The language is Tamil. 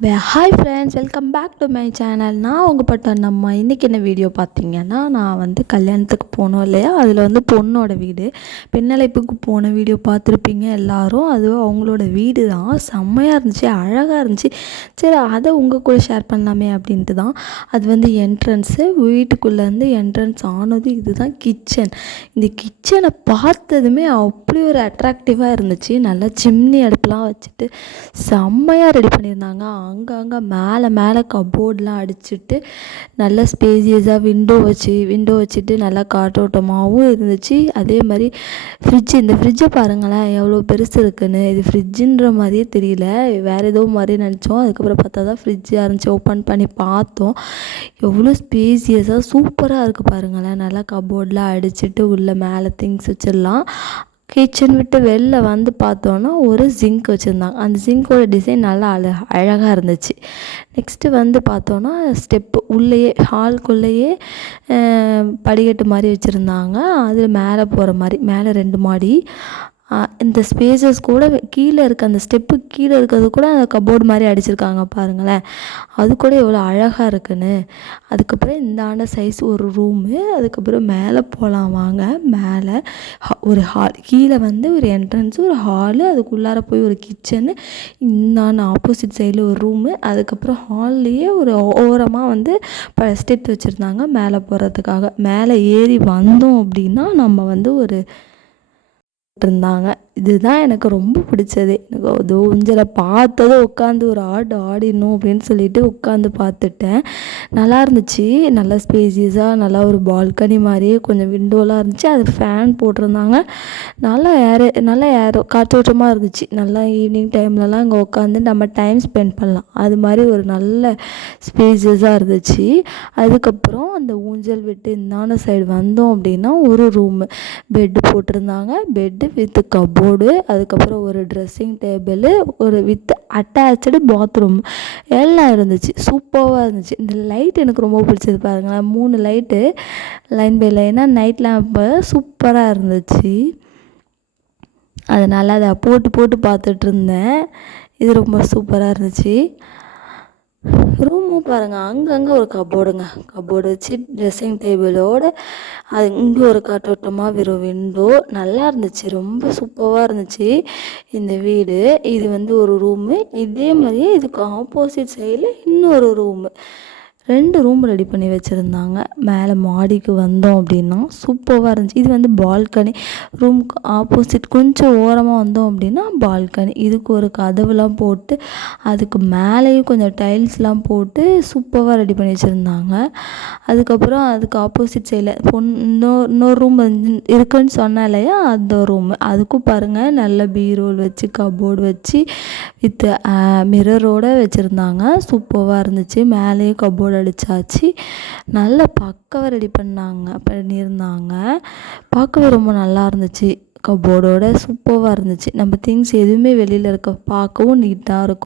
Hi friends, welcome back to my channel. நான் உங்கள் பட்டனம்மா. இன்றைக்கி என்ன வீடியோ பார்த்தீங்கன்னா, நான் கல்யாணத்துக்கு போனோம் இல்லையா, அதில் பொண்ணோட வீடு பெண்ணழைப்புக்கு போன வீடியோ பார்த்துருப்பீங்க எல்லோரும். அது அவங்களோட வீடு தான். செம்மையாக இருந்துச்சு, அழகாக இருந்துச்சு. சரி, அதை உங்கள் கூட ஷேர் பண்ணலாமே அப்படின்ட்டு தான். அது என்ட்ரன்ஸு, வீட்டுக்குள்ளேருந்து என்ட்ரன்ஸ் ஆனது இதுதான் கிச்சன். இந்த கிச்சனை பார்த்ததுமே அப்படி ஒரு அட்ராக்டிவாக இருந்துச்சு. நல்லா சிம்னி அடுப்புலாம் வச்சுட்டு செம்மையாக ரெடி பண்ணியிருந்தாங்க. அங்கங்கே மேலே கப்போர்ட்லாம் அடிச்சுட்டு நல்லா ஸ்பேசியஸாக விண்டோ வச்சுட்டு நல்லா காற்றோட்டமாகவும் இருந்துச்சு. அதே மாதிரி இந்த ஃப்ரிட்ஜை பாருங்களேன், எவ்வளோ பெருசு இருக்குன்னு. இது ஃப்ரிட்ஜுன்ற மாதிரியே தெரியல, வேறு ஏதோ மாதிரி நினச்சோம். அதுக்கப்புறம் பார்த்தா தான் ஃப்ரிட்ஜாக இருந்துச்சு. ஓப்பன் பண்ணி பார்த்தோம், எவ்வளோ ஸ்பேசியஸாக சூப்பராக இருக்குது பாருங்களேன். நல்லா கப்போர்ட்லாம் அடிச்சுட்டு உள்ளே மேலே திங்ஸ் வச்சிடலாம். கிச்சன் விட்டு வெளில பார்த்தோன்னா ஒரு ஜிங்க் வச்சுருந்தாங்க. அந்த ஜிங்க்கோட டிசைன் நல்லா அழகாக இருந்துச்சு. நெக்ஸ்ட்டு பார்த்தோன்னா ஸ்டெப்பு உள்ளேயே, ஹால்குள்ளேயே படிக்கட்டு மாதிரி வச்சுருந்தாங்க. அதில் மேலே போகிற மாதிரி, மேலே 2 மாடி. இந்த ஸ்பேசஸ் கூட கீழே இருக்க அந்த ஸ்டெப்புக்கு கீழே இருக்கிறது கூட அந்த கப்போர்டு மாதிரி அடிச்சிருக்காங்க பாருங்களேன். அது கூட எவ்வளோ அழகாக இருக்குன்னு. அதுக்கப்புறம் இந்தாண்ட சைஸ் ஒரு ரூமு. அதுக்கப்புறம் மேலே போகலாம் வாங்க. மேலே ஒரு ஹால், கீழே ஒரு என்ட்ரன்ஸு, ஒரு ஹாலு, அதுக்குள்ளார போய் ஒரு கிச்சனு, இந்தாண்ட ஆப்போசிட் சைடில் ஒரு ரூமு. அதுக்கப்புறம் ஹால்லையே ஒரு ஓரமாக ஸ்டெப் வச்சுருந்தாங்க மேலே போகிறதுக்காக. மேலே ஏறி வந்தோம் அப்படின்னா நம்ம ஒரு இருந்தாங்க. இதுதான் எனக்கு ரொம்ப பிடிச்சதே. எனக்கு அது ஊஞ்சலை பார்த்ததும் உட்காந்து ஒரு ஆடிடணும் அப்படின்னு சொல்லிட்டு உட்காந்து பார்த்துட்டேன். நல்லா இருந்துச்சு. நல்லா ஸ்பேசியஸாக, நல்லா ஒரு பால்கனி மாதிரியே கொஞ்சம் விண்டோலாம் இருந்துச்சு. அது ஃபேன் போட்டிருந்தாங்க. நல்லா காற்றோட்டமாக இருந்துச்சு. நல்லா ஈவினிங் டைம்லலாம் இங்கே உட்காந்து நம்ம டைம் ஸ்பெண்ட் பண்ணலாம். அது மாதிரி ஒரு நல்ல ஸ்பேசியஸாக இருந்துச்சு. அதுக்கப்புறம் அந்த ஊஞ்சல் விட்டு இந்தான சைடு வந்தோம் அப்படின்னா ஒரு ரூமு, பெட்டு போட்டிருந்தாங்க. பெட்டு வித் கப்போர்டு, அதுக்கப்புறம் ஒரு ட்ரெஸ்ஸிங் டேபிள், ஒரு வித் அட்டாச்சு பாத்ரூம் எல்லாம் இருந்துச்சு. சூப்பராக இருந்துச்சு. இந்த லைட் எனக்கு ரொம்ப பிடிச்சது பாருங்களேன். 3 லைட்டு லைன் பை லைனாக நைட் லேம்பு சூப்பராக இருந்துச்சு. அதனால் அதை போட்டு பார்த்துட்டு இருந்தேன். இது ரொம்ப சூப்பராக இருந்துச்சு. ரூமும் பாருங்கள், அங்கங்கே ஒரு கப்போர்டு வச்சு ட்ரெஸ்ஸிங் டேபிளோடு அது இங்கே ஒரு காற்றோட்டமாக வெறும் விண்டோ. நல்லா இருந்துச்சு, ரொம்ப சூப்பராக இருந்துச்சு இந்த வீடு. இது ஒரு ரூமு. இதே மாதிரியே இதுக்கு ஆப்போசிட் சைடில் இன்னொரு ரூமு, 2 ரூம் ரெடி பண்ணி வச்சுருந்தாங்க. மேலே மாடிக்கு வந்தோம் அப்படின்னா சூப்பராக இருந்துச்சு. இது பால்கனி. ரூமுக்கு ஆப்போசிட் கொஞ்சம் ஓரமாக வந்தோம் அப்படின்னா பால்கனி. இதுக்கு ஒரு கதவுலாம் போட்டு அதுக்கு மேலேயும் கொஞ்சம் டைல்ஸ்லாம் போட்டு சூப்பராக ரெடி பண்ணி வச்சுருந்தாங்க. அதுக்கப்புறம் அதுக்கு ஆப்போசிட் சைடில் இன்னொரு ரூம் இருக்குன்னு சொன்னேன் இல்லையா, அந்த ரூமு. அதுக்கும் பாருங்கள், நல்ல பீரோல் வச்சு கப்போர்டு வச்சு வித் மிரரோடு வச்சுருந்தாங்க. சூப்பராக இருந்துச்சு. மேலேயும் கப்போர்டு அடிச்சாச்சு. நல்லா பக்காவாக ரெடி பண்ணியிருந்தாங்க. பார்க்கவே ரொம்ப நல்லா இருந்துச்சு. கப்போர்டோட சூப்பராக இருந்துச்சு. நம்ம திங்ஸ் எதுவுமே வெளியில் பார்க்கவும் நீட்டாக இருக்கும்.